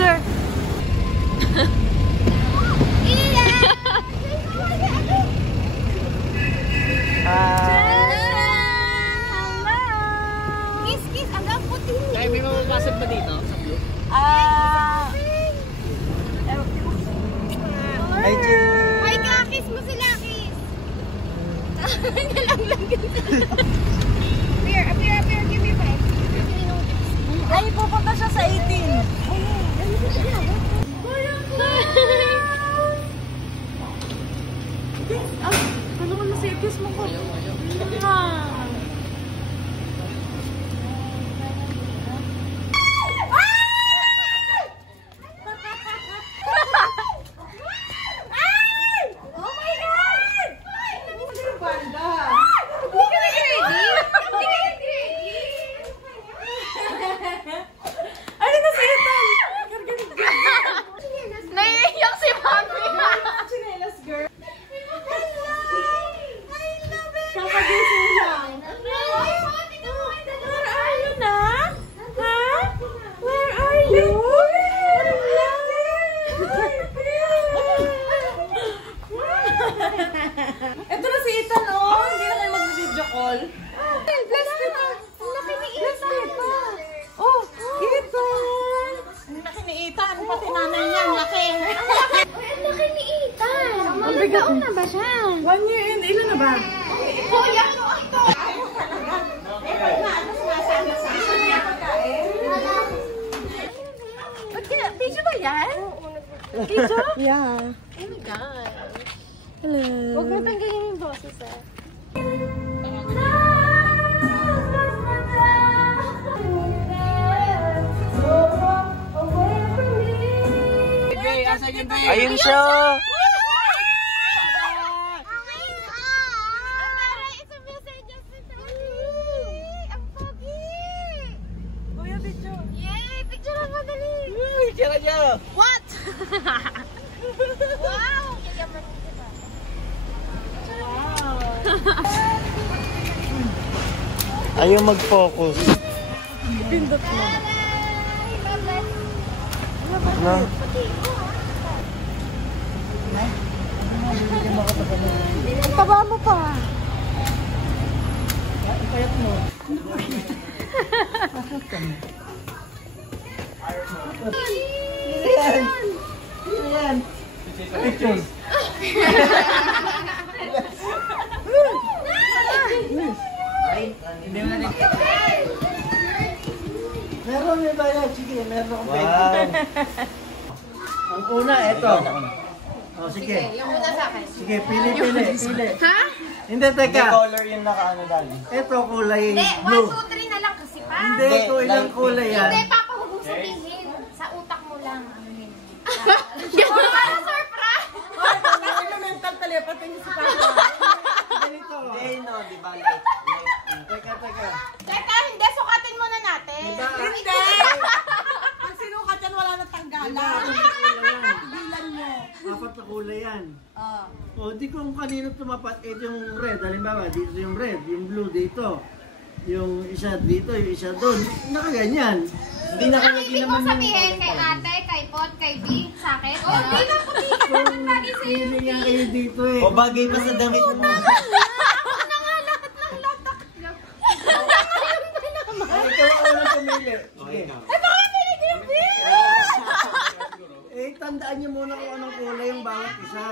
picture. Kiss, hanggang puti. Ay, may mamapasok ba dito? Hi, Jay! Ay, kiss mo sila, kiss. Nalaglag yun. Appear, give me 5. Ay, pupunta siya sa 18. Tulungan mo si kiss mo ko. Naiiyak si Mami. Chinelas girl. Kakagising lang. Where are you na? Ha? Where are you? Ito na si Ethan, oh. Hindi na kayo mag-video call. Bless ka. Laki ni Ethan. Oh, Ethan! Ang laki ni Ethan. Pati nanay niya, ang laki. Ang laki ni Ethan. Malang taon na ba siya? 1 year and ilan na ba? Kuya, ano ito? Video ba yan? Video? Yeah. Oh my God. Hello. Huwag mo tanggalin yung boses eh. Hey, asan yung day? Ayun siya! Kuya, video. Yay! Picture lang madali! Picture niya! What? Wow! Yayaman kita. Ayaw mag-focus. Pindot mo. Na? Ang taba mo pa. Payat mo. Ayan! Ayan! Pictures! Hindi mo na Meron may bayad. Sige, meron akong pwede. Ang una, eto. O, sige. Yung una sa akin. Sige, pili. Ha? Hindi, teka. color yung nakaano dali. Eto, kulay Hindi, 1, blue. 2, 3 na lang kasi pa. Hindi, ito ilang kulay yan. Hindi, Papa, huwag mong sabihin. Sa utak mo lang. Hindi mo para surprise! Mental telepathy niyo si Papa. Ganito. Hindi, no, di ba? Light. Teka. Teka, hindi, sukatin muna natin. Diba? Hindi! Ang sinukat yan, wala na tanggalan. Bilan mo. Apat na kulay yan. Ah. O, di kung kanino tumapat, ito yung red. Halimbawa, dito yung red, yung blue dito. Yung isa dito, yung isa doon. Nakaganyan. Hindi Ang nakalagay ibig naman mong sabihin kay ate, kay Pot, kay B, sa akin? Oh, di na puti ka naman bagay sa'yo. Pili nga kayo dito eh. O bagay pa sa damit mo. Ako na nga lahat ng latak. Ay, ikaw ang unang pumili. Sige. Ay, baka pili ko yung B! Eh, tandaan niyo muna kung anong kulay yung bawat isa.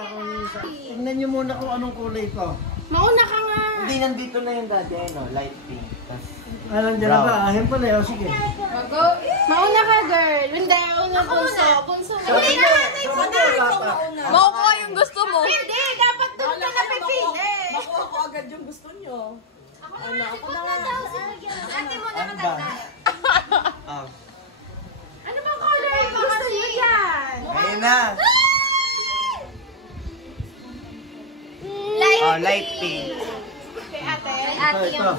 Tingnan niyo muna kung anong kulay ko. Mauna ka nga. Hindi, nandito na yung dati, ano, light pink. Tas, Nandiyan na ba? Ahin pala. O, sige. Mauna ka, girl. Hindi, una bunso. Bunso. Hindi na natin Sa muna. bata. Makukuha yung gusto mo. Hindi, dapat doon ka na pipili. Makuha ko agad yung gusto nyo. Ako na daw. Ate mo na matanda. ah, Ano ba color yung gusto niyo yan? ayun na. Light pink. Kay ate. Ito, ito.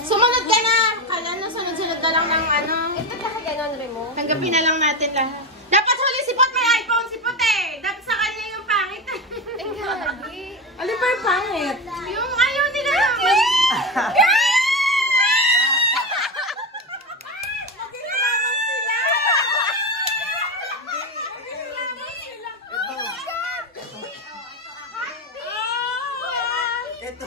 Sumunod ka na. Kala na sunod-sunod na lang ng ano. Ito na ganon rin mo. Tanggapin na lang natin lahat. Dapat huli si Pot, may iPhone si Pot eh. Dapat sa kanya yung pangit. Alin ba yung pangit? Yung ayaw nila naman. Ito.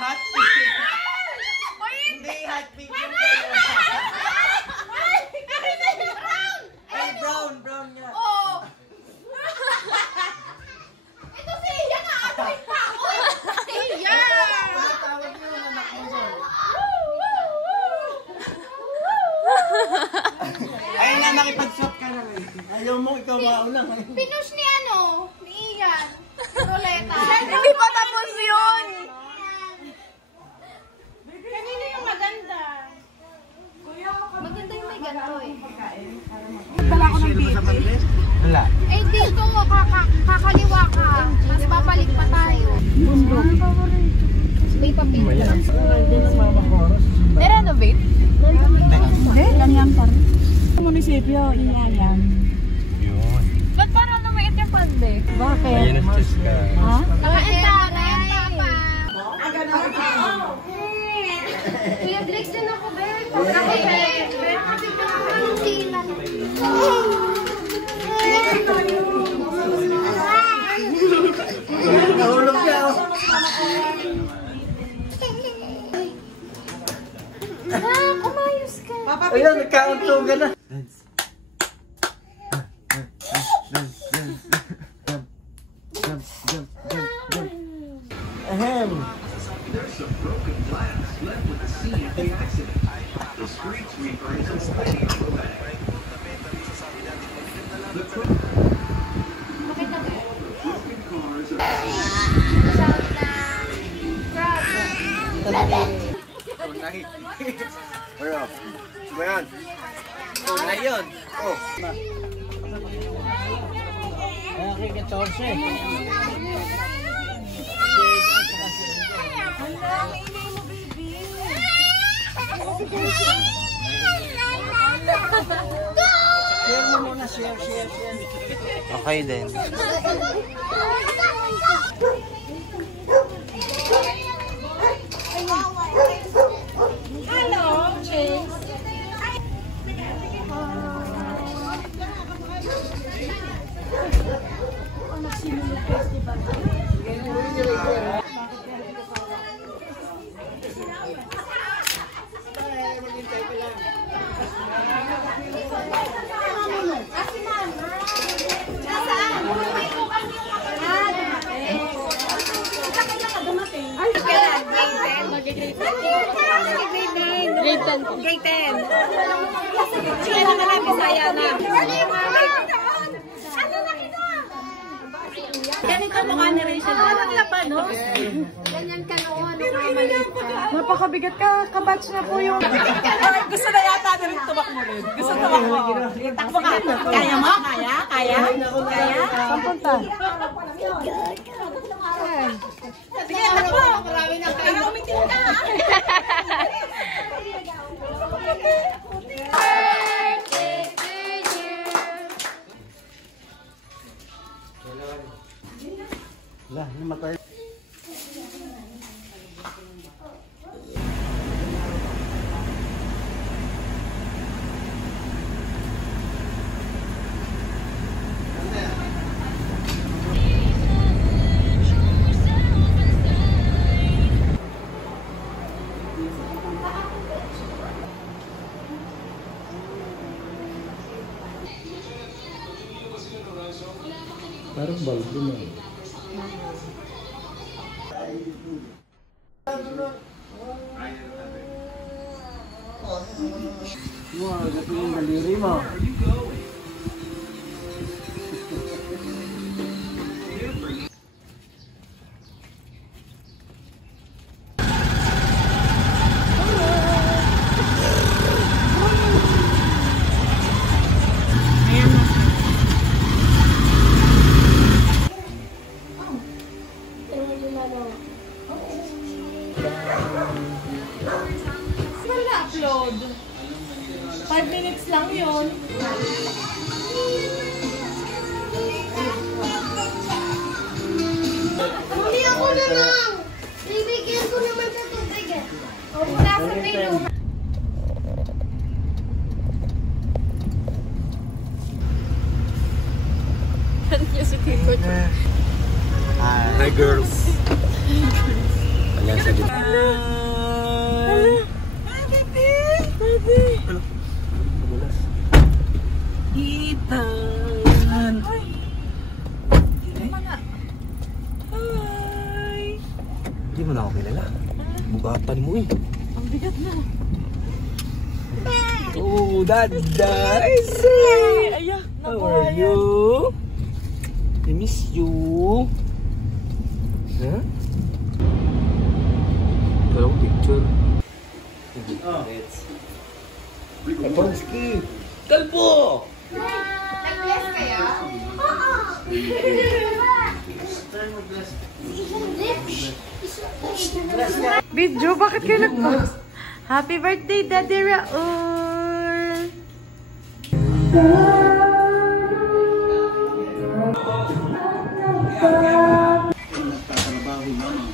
Hot pink. Hindi hot pink yung kayo. Ay, brown nga. Ito si Iya na ako yung tao. Iya! Tawag niyo yung anak mo dyan. Ayun na, nakipag-swap ka na eh. Ayaw mo, ikaw maulang. Pinush ni ni Ian. Roleta. Hindi pa tapos yun. Kanino yung maganda? Maganda yung may ganito eh. Wala. Eh dito, kakaliwa ka. Mas babalik pa tayo. May papel. Nirenovate? Hindi, ganyan pa rin. Munisipyo, Inayan. Yun. Ba't parang lumiit yung pande? Bakit? Ayun ang cheese ka. Ha? Kuya Greg din ako, Bel. Ako, Bel. Nahulog siya. Kumayos ka. Ayan, nagkauntugan na. Dance. Jump. Ahem. Tunay. Pero, ba yan? Tunay yun. Oh. Ayan, kay 14. Share mo muna, share. Okay din. Hello, Chase. Grade 10 po. Grade 10. Sige na lang, Bisaya na. Ganito mukha ni Rachel. Ganyan ka noon. Napakabigat ka, kabatch na po yung... Gusto na yata na rin tumakbo rin. Gusto tumakbo. Takbo ka. Kaya mo? Kaya? Kaya? Saan punta? Sige, takbo. Marami na kayo. Para umitin ka. Lah, namatay. Parang baldo na. Wow, gato yung daliri mo. Wala upload. 5 minutes lang yun. Huli ako na lang. girls. Ayan sa gitna. Ethan! Hindi mo na ako kilala. Bugatan mo eh. Ang bigat na. Oh, Dada! Ayak, How are you? I miss you. Huh? Wala akong picture. Oh. Kaponski! Kalbo! Nag-bless kayo? Video, bakit kayo Happy birthday, Daddy Raul! Nagtatrabaho naman.